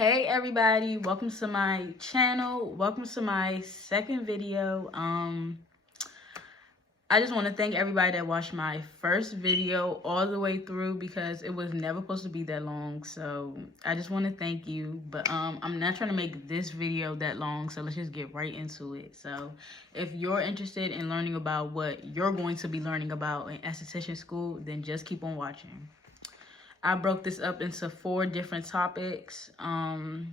Hey everybody, welcome to my channel. Welcome to my second video. I just want to thank everybody that watched my first video all the way through because it was never supposed to be that long. So I just want to thank you, but I'm not trying to make this video that long, so let's just get right into it. So if you're interested in learning about what you're going to be learning about in esthetician school, then just keep on watching. I broke this up into 4 different topics. And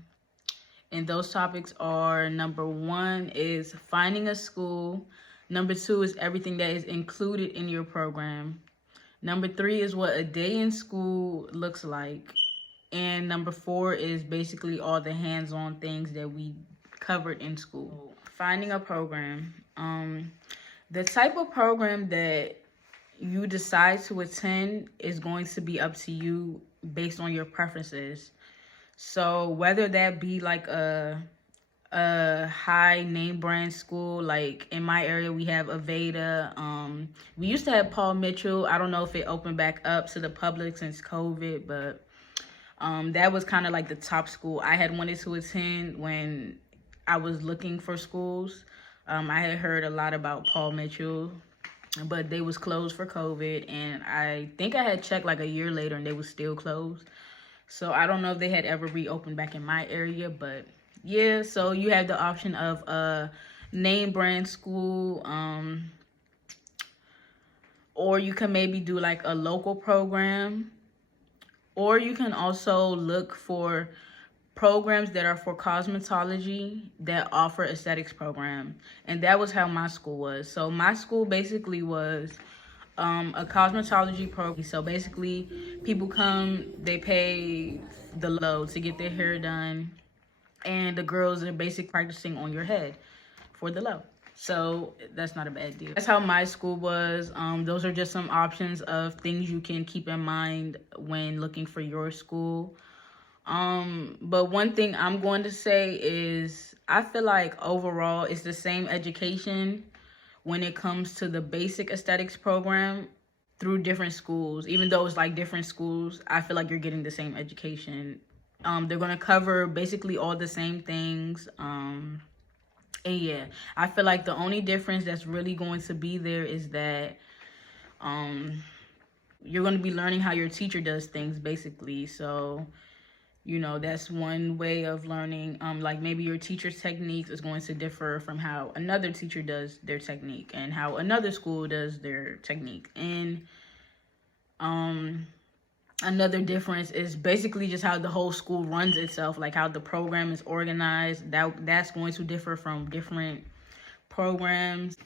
those topics are: number 1 is finding a school. Number 2 is everything that is included in your program. Number 3 is what a day in school looks like. And number 4 is basically all the hands-on things that we covered in school. Finding a program. The type of program that you decide to attend is going to be up to you based on your preferences. So whether that be like a high name brand school, like in my area we have Aveda. We used to have Paul Mitchell. I don't know if it opened back up to the public since COVID, but that was kind of like the top school I had wanted to attend when I was looking for schools. I had heard a lot about Paul Mitchell, but they was closed for COVID, and I think I had checked like a year later and they was still closed. So I don't know if they had ever reopened back in my area, but yeah. So you have the option of a name brand school, or you can maybe do like a local program, or you can also look for programs that are for cosmetology that offer aesthetics program. And that was how my school was. So my school basically was a cosmetology program. So basically people come, they pay the low to get their hair done, and the girls are basically practicing on your head for the low. So that's not a bad deal. That's how my school was. Those are just some options of things you can keep in mind when looking for your school. But one thing I'm going to say is I feel like overall it's the same education when it comes to the basic aesthetics program through different schools. Even though it's like different schools, I feel like you're getting the same education. They're going to cover basically all the same things. And yeah, I feel like the only difference that's really going to be there is that you're going to be learning how your teacher does things basically. So you know, that's one way of learning. Like maybe your teacher's techniques is going to differ from how another teacher does their technique and how another school does their technique. And another difference is basically just how the whole school runs itself, like how the program is organized. That's going to differ from different programs.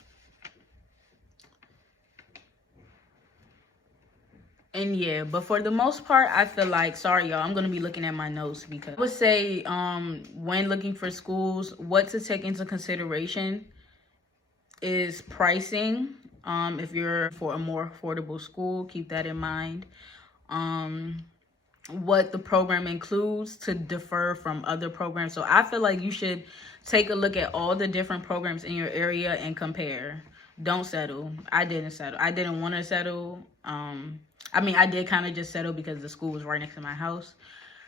And yeah, but for the most part, I feel like, sorry y'all, I'm gonna be looking at my notes because I would say when looking for schools, what to take into consideration is pricing. If you're for a more affordable school, keep that in mind. What the program includes to differ from other programs. So I feel like you should take a look at all the different programs in your area and compare. Don't settle. I didn't settle. I didn't want to settle. I mean, I did kind of just settle because the school was right next to my house.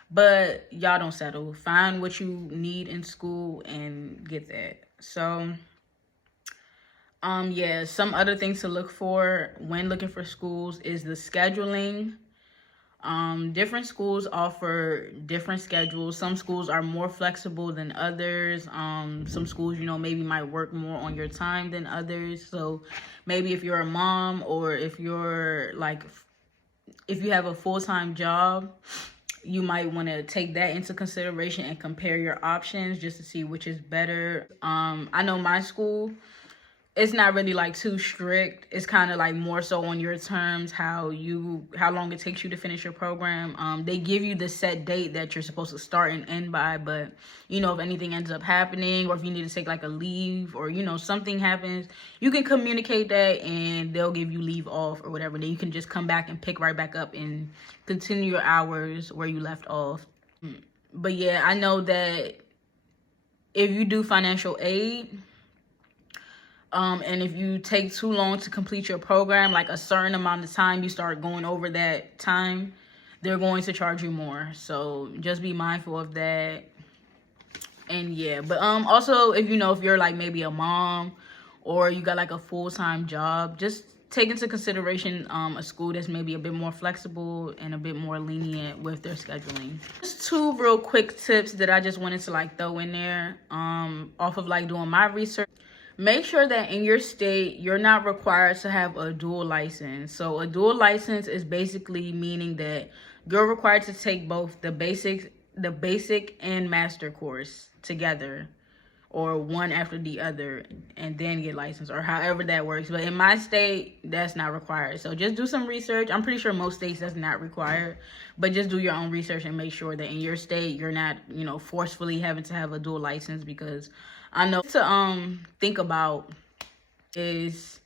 But y'all don't settle. Find what you need in school and get that. So, yeah, some other things to look for when looking for schools is the scheduling. Different schools offer different schedules. Some schools are more flexible than others. Some schools, you know, maybe might work more on your time than others. So maybe if you're a mom, or if you're like, if you have a full-time job, you might want to take that into consideration and compare your options just to see which is better. I know my school, it's not really like too strict. It's kind of like more so on your terms, how long it takes you to finish your program. They give you the set date that you're supposed to start and end by, but you know, if anything ends up happening, or if you need to take like a leave, or you know, something happens, you can communicate that and they'll give you leave off or whatever. Then you can just come back and pick right back up and continue your hours where you left off. But yeah, I know that if you do financial aid, and if you take too long to complete your program, like a certain amount of time, you start going over that time, they're going to charge you more. So just be mindful of that. And yeah, but also if you're like maybe a mom or you got like a full-time job, just take into consideration a school that's maybe a bit more flexible and a bit more lenient with their scheduling. Just two real quick tips that I just wanted to like throw in there off of like doing my research. Make sure that in your state you're not required to have a dual license. So a dual license is basically meaning that you're required to take both the basic and master course together, or one after the other, and then get licensed, or however that works. But in my state, that's not required. So just do some research. I'm pretty sure most states that's not required, but just do your own research and make sure that in your state you're not forcefully having to have a dual license. Because I know to think about is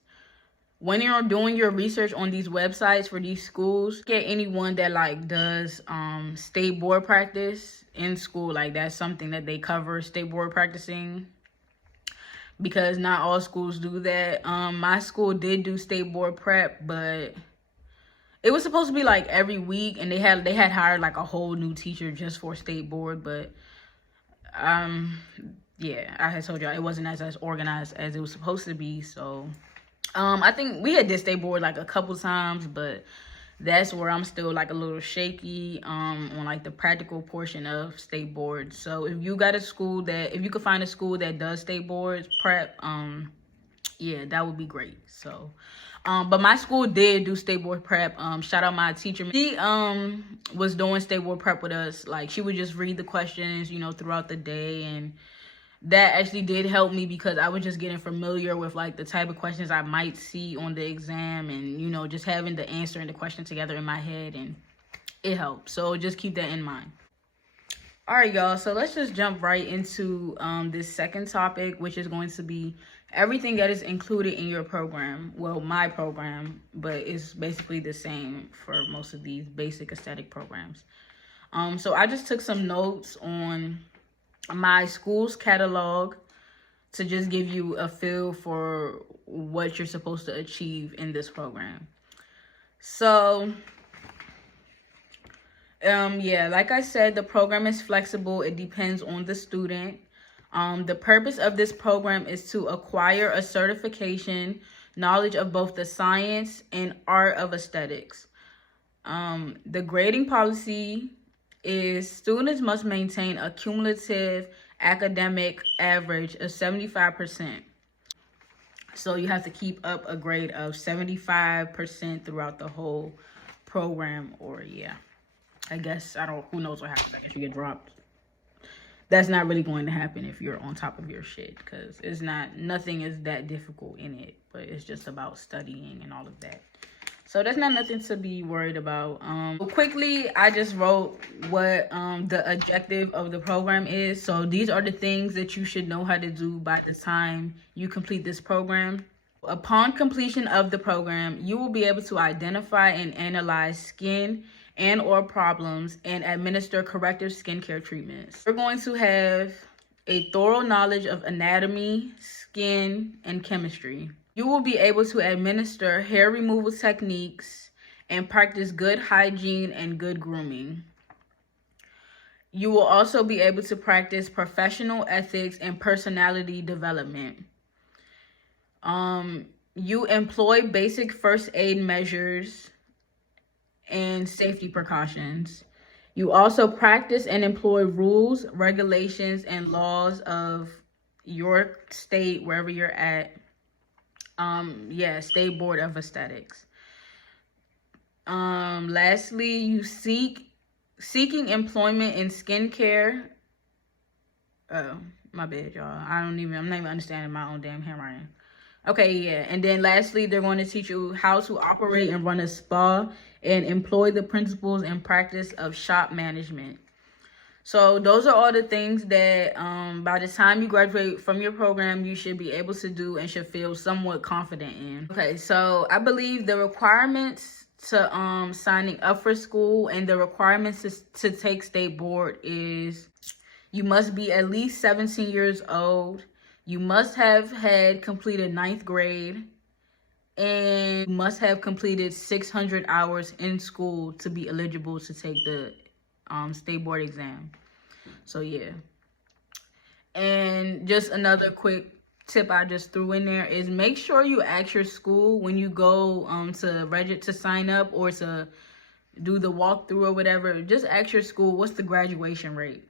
when you're doing your research on these websites for these schools, get anyone that like does state board practice in school. Like that's something that they cover, state board practicing, because not all schools do that. My school did do state board prep, but it was supposed to be like every week, and they had hired like a whole new teacher just for state board. But yeah, I had told y'all it wasn't as organized as it was supposed to be. So I think we had did state board like a couple times, but that's where I'm still like a little shaky on like the practical portion of state board. So if you got a school if you could find a school that does state boards prep, yeah, that would be great. So but my school did do state board prep. Shout out my teacher. She was doing state board prep with us. Like she would just read the questions throughout the day, and that actually did help me because I was just getting familiar with like the type of questions I might see on the exam, and just having the answer and the question together in my head, and it helped. So just keep that in mind. All right, y'all, so let's just jump right into this second topic, which is going to be everything that is included in your program. Well, my program, but it's basically the same for most of these basic aesthetic programs. So I just took some notes on my school's catalog to just give you a feel for what you're supposed to achieve in this program. So yeah, like I said, the program is flexible. It depends on the student. The purpose of this program is to acquire a certification, knowledge of both the science and art of aesthetics. The grading policy is students must maintain a cumulative academic average of 75%. So you have to keep up a grade of 75% throughout the whole program, or yeah, I guess, who knows what happens. I guess you get dropped. That's not really going to happen if you're on top of your shit, because nothing is that difficult in it, but it's just about studying and all of that. So that's not nothing to be worried about. Quickly, I just wrote what the objective of the program is. So these are the things that you should know how to do by the time you complete this program. Upon completion of the program, you will be able to identify and analyze skin and or problems and administer corrective skincare treatments. We're going to have a thorough knowledge of anatomy, skin, and chemistry. You will be able to administer hair removal techniques and practice good hygiene and good grooming. You will also be able to practice professional ethics and personality development. You employ basic first aid measures and safety precautions. You also practice and employ rules, regulations, and laws of your state, wherever you're at. State Board of Aesthetics. Lastly, you seeking employment in skincare. Oh, my bad, y'all. I'm not even understanding my own damn handwriting. Okay, yeah. And then lastly, they're going to teach you how to operate and run a spa and employ the principles and practice of shop management. So those are all the things that by the time you graduate from your program, you should be able to do and should feel somewhat confident in. Okay, so I believe the requirements to signing up for school and the requirements to take state board is you must be at least 17 years old. You must have had completed 9th grade. and you must have completed 600 hours in school to be eligible to take the state board exam. So yeah. And just another quick tip I just threw in there is make sure you ask your school when you go to sign up or to do the walkthrough or whatever. Just ask your school, what's the graduation rate?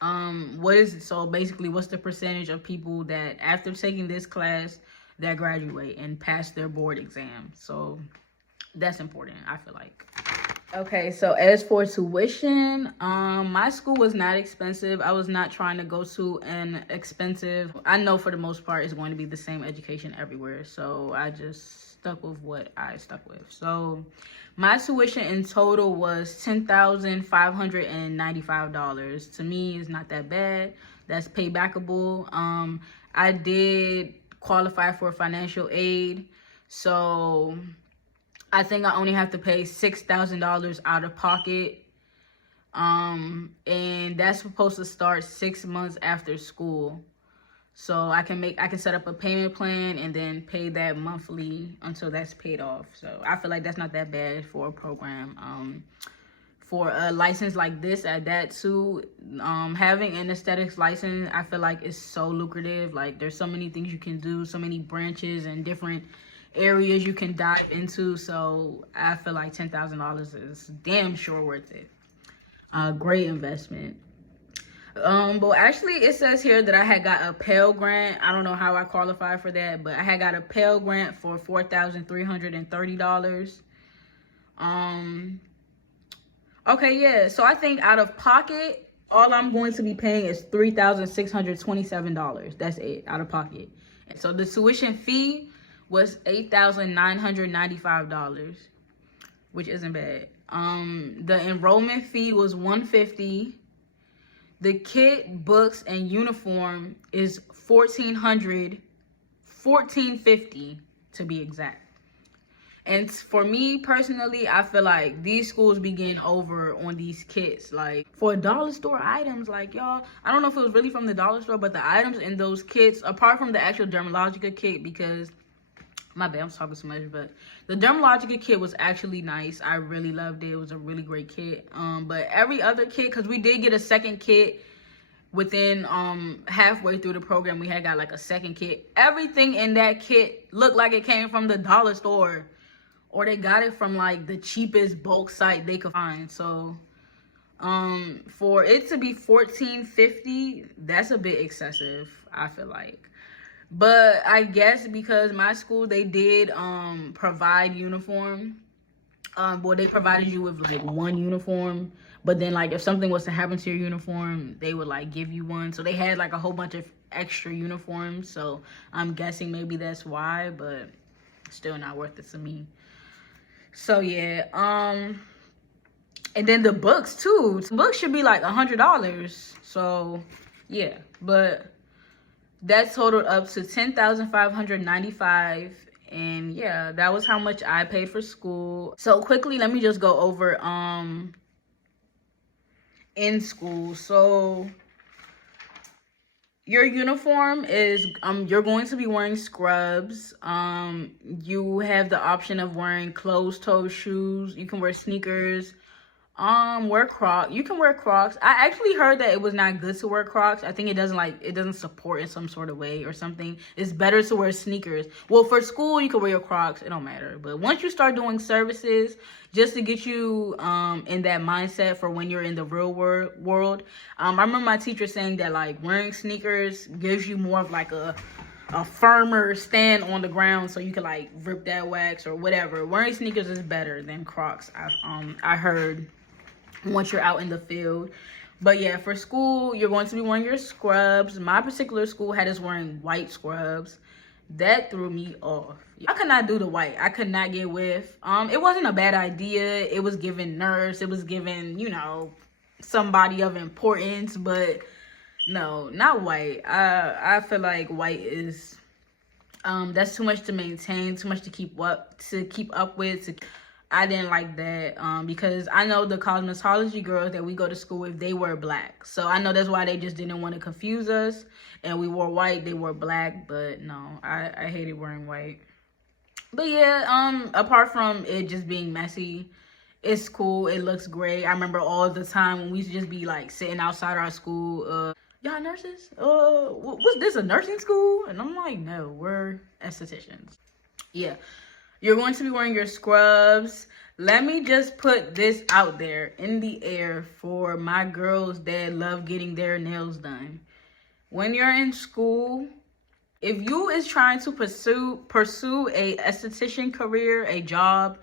So basically, what's the percentage of people that after taking this class that graduate and pass their board exam? So that's important, I feel like. Okay, so as for tuition, my school was not expensive. I was not trying to go to an expensive. I know for the most part it's going to be the same education everywhere, so I just stuck with what I stuck with. So my tuition in total was $10,595. To me, it's not that bad. That's paybackable. I did qualify for financial aid, so I think I only have to pay $6,000 out of pocket. And that's supposed to start 6 months after school. So I can set up a payment plan and then pay that monthly until that's paid off. So I feel like that's not that bad for a program. For a license like this at that too, having an aesthetics license, I feel like is so lucrative. Like there's so many things you can do, so many branches and different areas you can dive into. So I feel like $10,000 is damn sure worth it. Great investment. But actually it says here that I had got a Pell Grant. I don't know how I qualified for that, but I had got a Pell Grant for $4,330. Okay, yeah, so I think out of pocket, all I'm going to be paying is $3,627. That's it, out of pocket. So the tuition fee was $8,995, which isn't bad. The enrollment fee was $150. The kit, books, and uniform is $1,450 to be exact. And for me personally, I feel like these schools be getting over on these kits. Like for dollar store items, like y'all, I don't know if it was really from the dollar store, but the items in those kits, apart from the actual Dermalogica kit, because my bad, I'm talking so much, but the Dermalogica kit was actually nice. I really loved it. It was a really great kit. But every other kit, because we did get a second kit within halfway through the program, we had got like a second kit. Everything in that kit looked like it came from the dollar store, or they got it from like the cheapest bulk site they could find. So for it to be $1,450, that's a bit excessive, I feel like. But I guess because my school, they did provide uniform. Well, they provided you with like one uniform, but then like if something was to happen to your uniform, they would like give you one. So they had like a whole bunch of extra uniforms. So I'm guessing maybe that's why, but still not worth it to me. So yeah, and then the books too. The books should be like $100. So yeah, but that totaled up to $10,595. And yeah, that was how much I paid for school. So quickly, let me just go over in school. So your uniform is you're going to be wearing scrubs. You have the option of wearing closed-toe shoes. You can wear sneakers. Wear Crocs. You can wear Crocs. I actually heard that it was not good to wear Crocs. I think it doesn't support in some sort of way or something. It's better to wear sneakers. Well, for school you can wear your Crocs. It don't matter. But once you start doing services, just to get you in that mindset for when you're in the real world. I remember my teacher saying that like wearing sneakers gives you more of like a firmer stand on the ground, so you can like rip that wax or whatever. Wearing sneakers is better than Crocs. I heard, once you're out in the field. But yeah, for school, you're going to be wearing your scrubs. My particular school had us wearing white scrubs. That threw me off. I could not do the white. I could not get with. It wasn't a bad idea. It was giving nurse. It was giving, you know, somebody of importance. But no, not white. I feel like white is that's too much to maintain, too much to keep up with. I didn't like that because I know the cosmetology girls that we go to school with, they wear black. So I know that's why they just didn't want to confuse us. And we wore white, they wore black. But no, I hated wearing white. But yeah, apart from it just being messy, it's cool. It looks great. I remember all the time when we used to just be like sitting outside our school. Y'all nurses? Was this a nursing school? And I'm like, no, we're estheticians. Yeah, you're going to be wearing your scrubs. Let me just put this out there in the air for my girls that love getting their nails done. When you're in school, if you is trying to pursue a esthetician career, a job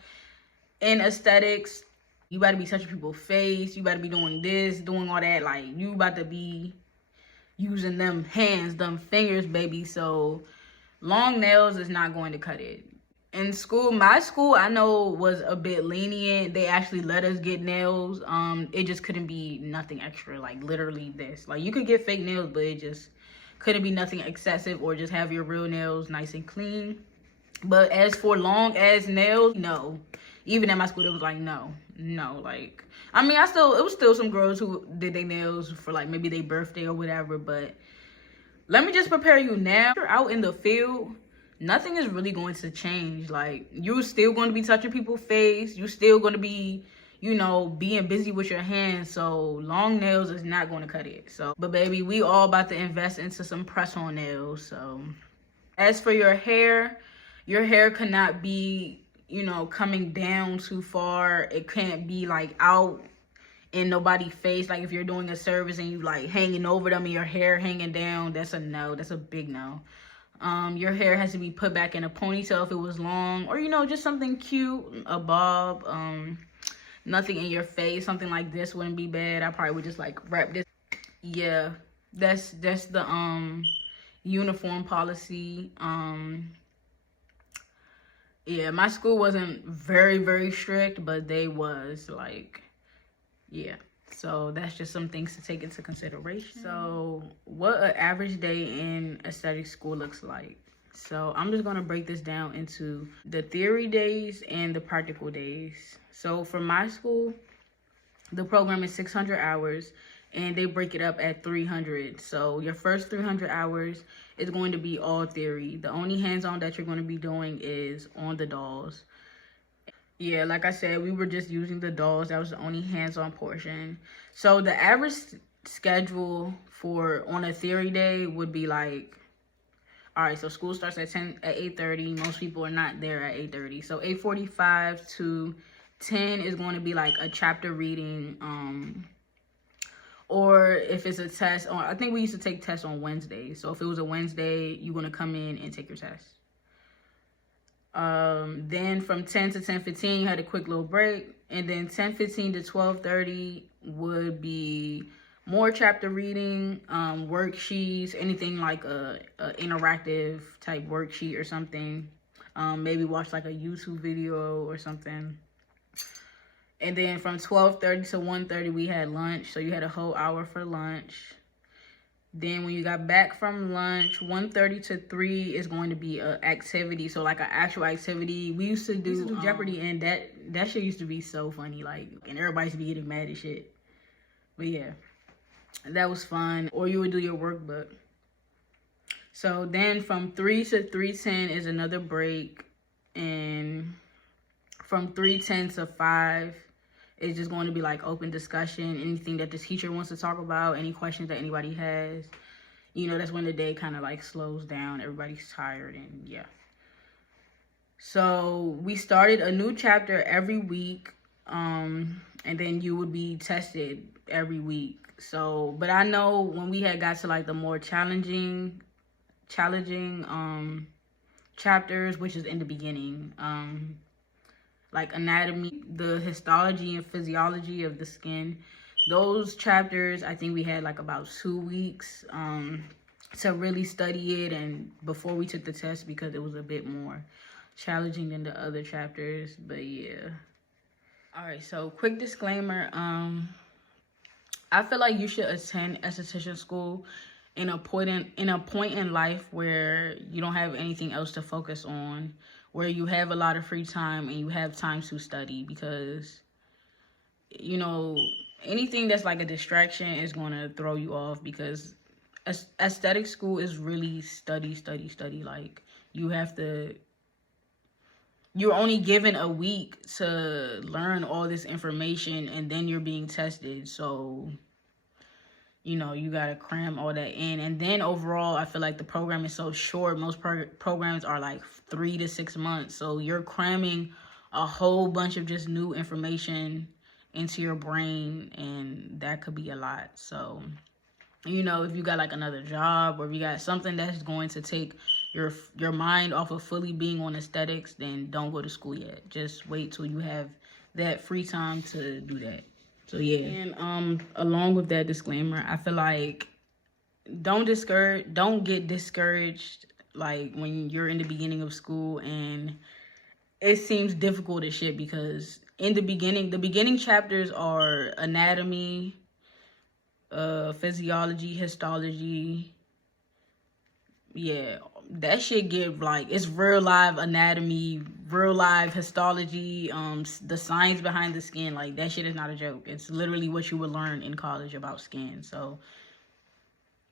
in aesthetics, you better be touching people's face. You better be doing this, doing all that. Like, you about to be using them hands, them fingers, baby. So long nails is not going to cut it. In school, my school, I know, was a bit lenient. They actually let us get nails. It just couldn't be nothing extra, like literally this. Like, you could get fake nails, but it just couldn't be nothing excessive, or just have your real nails nice and clean. But as for long ass nails, no. Even at my school, it was like, no. Like, I mean, it was still some girls who did their nails for like maybe their birthday or whatever, but let me just prepare you now. You're out in the field, nothing is really going to change. Like, you're still going to be touching people's face. You're still going to be, being busy with your hands. So long nails is not going to cut it. So, but baby, we all about to invest into some press-on nails. So as for your hair cannot be, coming down too far. It can't be like out in nobody's face. Like, if you're doing a service and you like hanging over them and your hair hanging down, that's a no. That's a big no. Your hair has to be put back in a ponytail if it was long, or just something cute, a bob. Nothing in your face. Something like this wouldn't be bad. I probably would just like wrap this. Yeah, that's the uniform policy. Yeah, my school wasn't very, very strict, but they was like, yeah. So that's just some things to take into consideration. So what an average day in aesthetic school looks like. So I'm just going to break this down into the theory days and the practical days. So for my school, the program is 600 hours and they break it up at 300. So your first 300 hours is going to be all theory. The only hands-on that you're going to be doing is on the dolls. Yeah, like I said, we were just using the dolls. That was the only hands-on portion. So the average schedule on a theory day would be like, all right, so school starts at 8:30. Most people are not there at 8:30. So 8:45 to 10 is going to be like a chapter reading. Or if it's a test, or I think we used to take tests on Wednesdays. So if it was a Wednesday, you're going to come in and take your test. Then from 10 to 10:15, you had a quick little break. And then 10:15 to 12:30 would be more chapter reading, worksheets, anything like a interactive type worksheet or something. Maybe watch like a YouTube video or something. And then from 12:30 to 1:30, we had lunch. So you had a whole hour for lunch. Then when you got back from lunch, 1:30 to 3 is going to be an activity. So like an actual activity. We used to do Jeopardy, and that shit used to be so funny. Like, and everybody used to be getting mad as shit. But yeah, that was fun. Or you would do your workbook. So then from 3 to 3:10 is another break. And from 3:10 to 5, it's just going to be like open discussion, anything that the teacher wants to talk about, any questions that anybody has. That's when the day kind of like slows down. Everybody's tired, and yeah. So we started a new chapter every week, and then you would be tested every week. So, but I know when we had got to like the more challenging chapters, which is in the beginning, like anatomy, the histology and physiology of the skin. Those chapters, I think we had like about 2 weeks to really study it, and before we took the test, because it was a bit more challenging than the other chapters. But yeah. All right, so quick disclaimer. I feel like you should attend esthetician school in a point in life where you don't have anything else to focus on, where you have a lot of free time and you have time to study, because anything that's like a distraction is going to throw you off, because aesthetic school is really study. Like, you have to you're only given a week to learn all this information, and then you're being tested. So, you know, you got to cram all that in. And then overall, I feel like the program is so short. Most programs are like 3 to 6 months. So you're cramming a whole bunch of just new information into your brain, and that could be a lot. So, you know, if you got like another job, or if you got something that's going to take your mind off of fully being on aesthetics, then don't go to school yet. Just wait till you have that free time to do that. So yeah, and along with that disclaimer, I feel like don't get discouraged like when you're in the beginning of school and it seems difficult as shit, because in the beginning chapters are anatomy, physiology, histology. Yeah, that shit get like, it's real live anatomy, real live histology, the science behind the skin. Like, that shit is not a joke. It's literally what you would learn in college about skin. So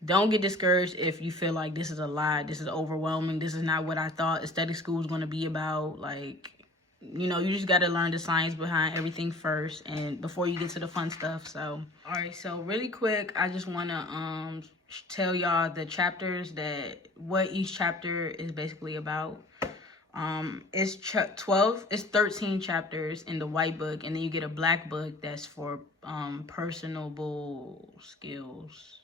don't get discouraged if you feel like this is a lot, this is overwhelming, this is not what I thought aesthetic school was going to be about. Like, you know, you just got to learn the science behind everything first, and before you get to the fun stuff. So, all right, so really quick, I just want to tell y'all the chapters, that what each chapter is basically about. It's 13 chapters in the white book, and then you get a black book that's for personable skills.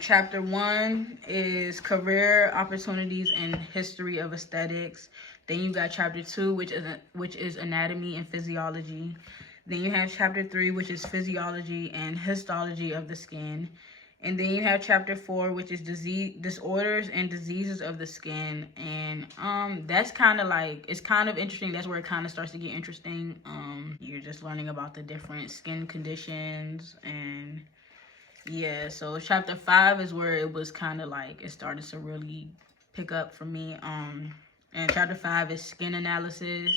Chapter 1 is career opportunities and history of aesthetics. Then you got chapter 2, which is anatomy and physiology. Then you have chapter 3, which is physiology and histology of the skin. And then you have chapter 4, which is disorders and diseases of the skin. And that's kind of like, it's kind of interesting. That's where it kind of starts to get interesting. You're just learning about the different skin conditions. And yeah, so chapter 5 is where it was kind of like, it started to really pick up for me. And chapter 5 is skin analysis.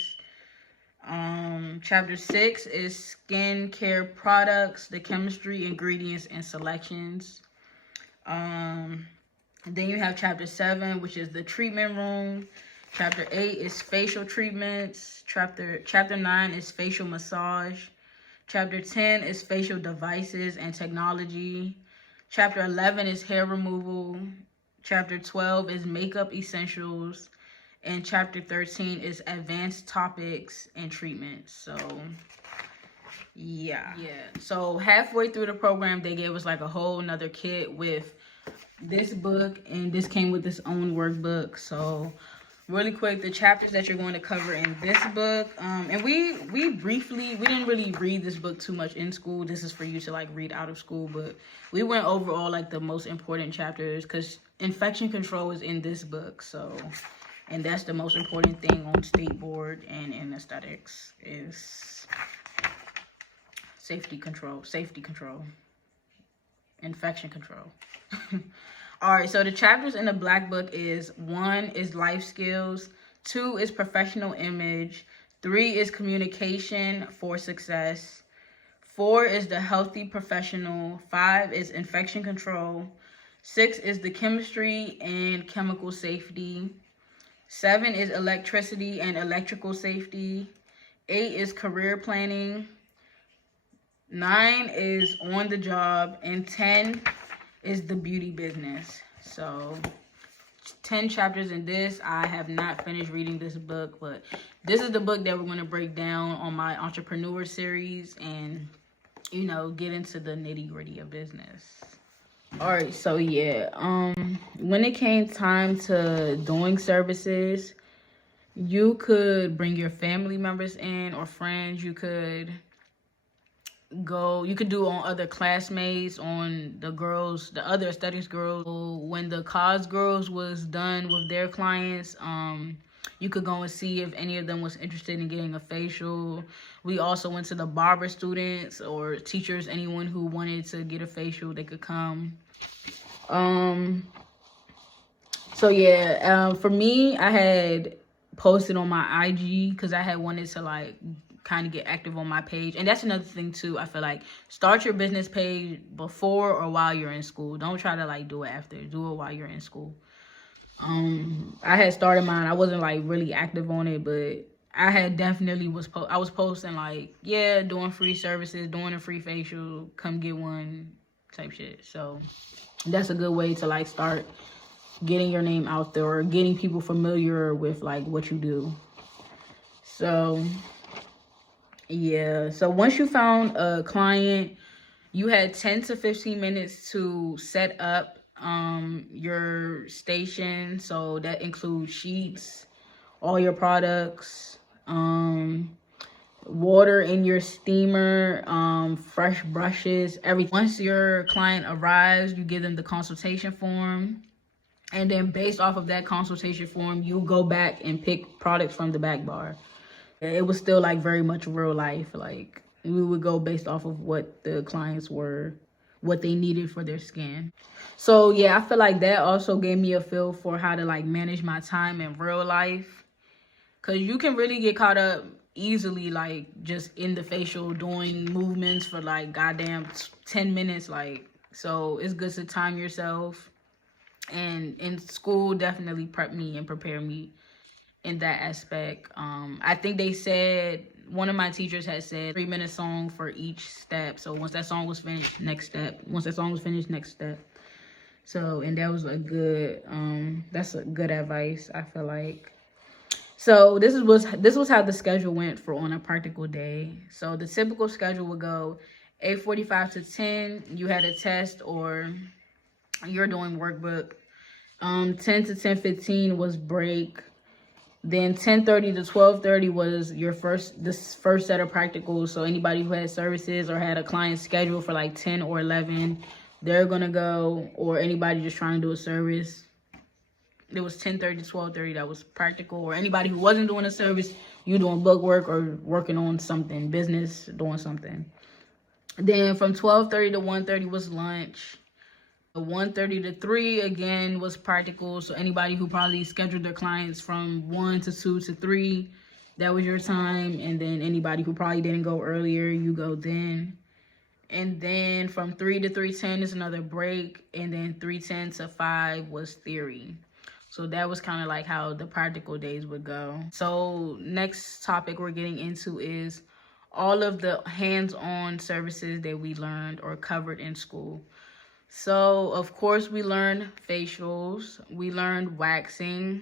Chapter 6 is skin care products, the chemistry, ingredients, and selections. Then you have chapter 7, which is the treatment room. Chapter 8 is facial treatments. Chapter 9 is facial massage. Chapter 10 is facial devices and technology. Chapter 11 is hair removal. Chapter 12 is makeup essentials. And chapter 13 is advanced topics and treatments. So, yeah. So halfway through the program, they gave us like a whole nother kit with this book, and this came with its own workbook. So, really quick, the chapters that you're going to cover in this book. And we didn't really read this book too much in school. This is for you to like read out of school, but we went over all like the most important chapters, because infection control is in this book. So, and that's the most important thing on state board and in aesthetics, is safety control, infection control. All right, so the chapters in the black book is 1 is life skills, 2 is professional image, 3 is communication for success, 4 is the healthy professional, 5 is infection control, 6 is the chemistry and chemical safety, 7 is electricity and electrical safety, 8 is career planning, 9 is on the job, and 10 is the beauty business. So 10 chapters in this. I have not finished reading this book, but this is the book that we're going to break down on my entrepreneur series, and, you know, get into the nitty-gritty of business. All right, so yeah, when it came time to doing services, you could bring your family members in or friends. You could do on other classmates, on the other aesthetics girls. When the cos girls was done with their clients, you could go and see if any of them was interested in getting a facial. We also went to the barber students or teachers, anyone who wanted to get a facial, they could come. So yeah, for me, I had posted on my IG because I had wanted to like kind of get active on my page. And that's another thing too. I feel like start your business page before or while you're in school. Don't try to like do it after. Do it while you're in school. I had started mine. I wasn't like really active on it, but I had definitely I was posting like, yeah, doing free services, doing a free facial, come get one type shit. So that's a good way to like start getting your name out there or getting people familiar with like what you do. So yeah, so once you found a client, you had 10 to 15 minutes to set up your station. So that includes sheets, all your products, water in your steamer, fresh brushes, everything. Once your client arrives, you give them the consultation form. And then based off of that consultation form, you go back and pick products from the back bar. It was still like very much real life. Like we would go based off of what the clients were, what they needed for their skin. So yeah, I feel like that also gave me a feel for how to like manage my time in real life. Cause you can really get caught up easily, like just in the facial doing movements for like goddamn 10 minutes. Like, so it's good to time yourself. And in school definitely prepped me and prepared me in that aspect. I think they said, one of my teachers had said 3-minute song for each step. So once that song was finished, next step. Once that song was finished, next step. So, and that was a good, that's a good advice, I feel like. So this was how the schedule went for on a practical day. So the typical schedule would go 8:45 to 10, you had a test or you're doing workbook. 10 to 10:15 was break. Then 10:30 to 12:30 was your first set of practicals. So anybody who had services or had a client scheduled for like 10 or 11, they're gonna go, or anybody just trying to do a service. It was 10:30 to 12:30 that was practical, or anybody who wasn't doing a service, you doing book work or working on something, business, doing something. Then from 12:30 to 1:30 was lunch. 1:30 to 3 again was practical. So anybody who probably scheduled their clients from 1 to 2 to 3, that was your time. And then anybody who probably didn't go earlier, you go then. And then from 3 to 3:10 is another break. And then 3:10 to 5 was theory. So that was kind of like how the practical days would go. So next topic we're getting into is all of the hands-on services that we learned or covered in school. So of course we learned facials, we learned waxing.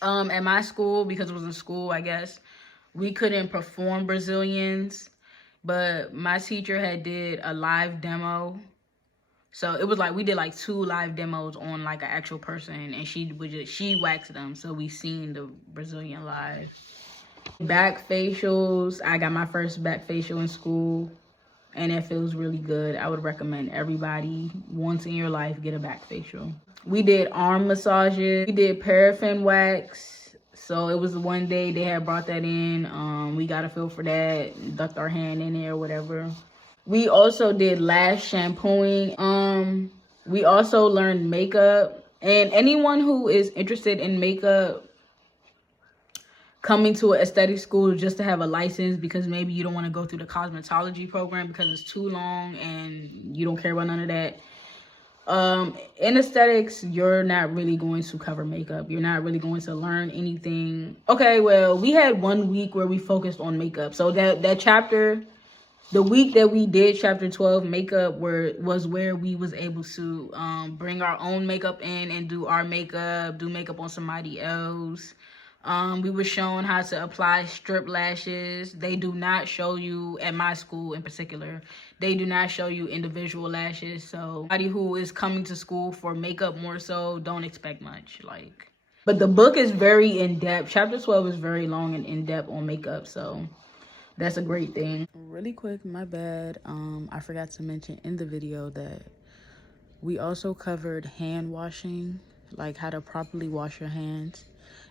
At my school, because it was in school, I guess, we couldn't perform Brazilians, but my teacher had did a live demo. So it was like we did like 2 live demos on like an actual person, and she waxed them. So we seen the Brazilian live. Back facials, I got my first back facial in school, and it feels really good. I would recommend everybody once in your life get a back facial. We did arm massages. We did paraffin wax. So it was one day they had brought that in. We got a feel for that, ducked our hand in there or whatever. We also did lash shampooing. We also learned makeup. And anyone who is interested in makeup, coming to an aesthetic school just to have a license, because maybe you don't want to go through the cosmetology program because it's too long and you don't care about none of that. In aesthetics, you're not really going to cover makeup. You're not really going to learn anything. Okay, well, we had 1 week where we focused on makeup. So that chapter, the week that we did chapter 12 makeup was where we was able to bring our own makeup in and do our makeup, do makeup on somebody else. We were shown how to apply strip lashes. They do not show you, at my school in particular, they do not show you individual lashes. So anybody who is coming to school for makeup more so, don't expect much. Like, but the book is very in-depth. Chapter 12 is very long and in-depth on makeup, so that's a great thing. Really quick, my bad. I forgot to mention in the video that we also covered hand washing, like how to properly wash your hands.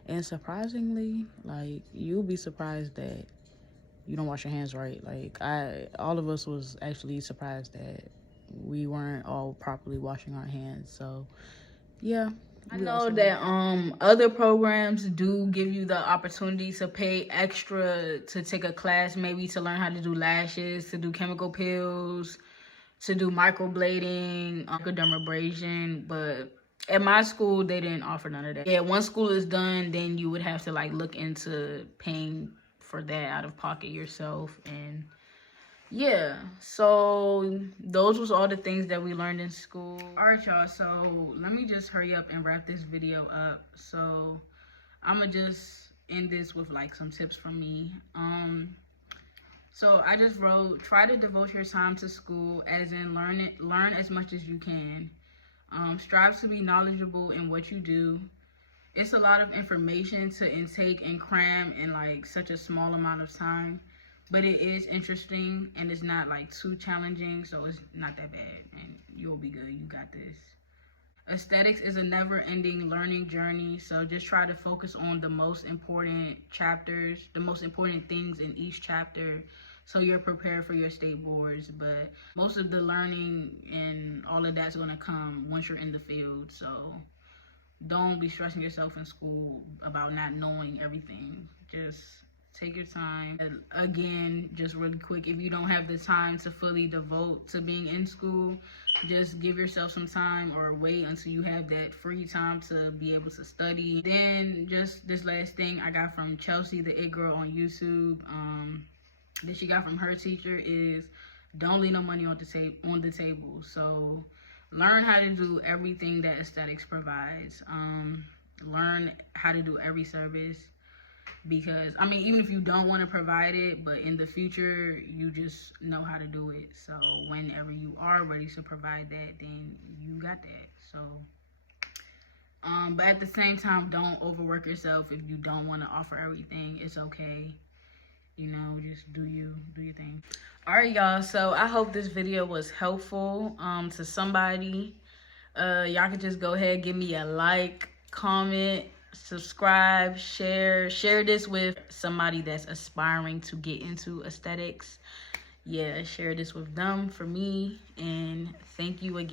And surprisingly, like, you'll be surprised that you don't wash your hands right. Like, all of us was actually surprised that we weren't all properly washing our hands. So yeah, I know that other programs do give you the opportunity to pay extra to take a class, maybe to learn how to do lashes, to do chemical peels, to do microblading, dermabrasion. But At my school, they didn't offer none of that. Yeah, once school is done, then you would have to like look into paying for that out of pocket yourself. And yeah, so those was all the things that we learned in school. All right, y'all, so let me just hurry up and wrap this video up. So I'm gonna just end this with like some tips from me. So I just wrote, try to devote your time to school, as in learn as much as you can. Strive to be knowledgeable in what you do. It's a lot of information to intake and cram in like such a small amount of time, but it is interesting and it's not like too challenging, so it's not that bad and you'll be good. You got this. Aesthetics is a never-ending learning journey, so just try to focus on the most important chapters, the most important things in each chapter, so you're prepared for your state boards. But most of the learning and all of that's going to come once you're in the field, so don't be stressing yourself in school about not knowing everything. Just take your time. Again, just really quick, if you don't have the time to fully devote to being in school, just give yourself some time or wait until you have that free time to be able to study. Then just this last thing I got from Chelsea, the It Girl on YouTube, that she got from her teacher is, don't leave no money on the table. So learn how to do everything that aesthetics provides. Learn how to do every service, because I mean, even if you don't want to provide it, but in the future you just know how to do it, so whenever you are ready to provide that, then you got that. So but at the same time, don't overwork yourself. If you don't want to offer everything, it's okay, you know, just do your thing. All right, y'all, so I hope this video was helpful to somebody. Y'all can just go ahead, give me a like, comment, subscribe, share this with somebody that's aspiring to get into aesthetics. Yeah, share this with them for me, and thank you again.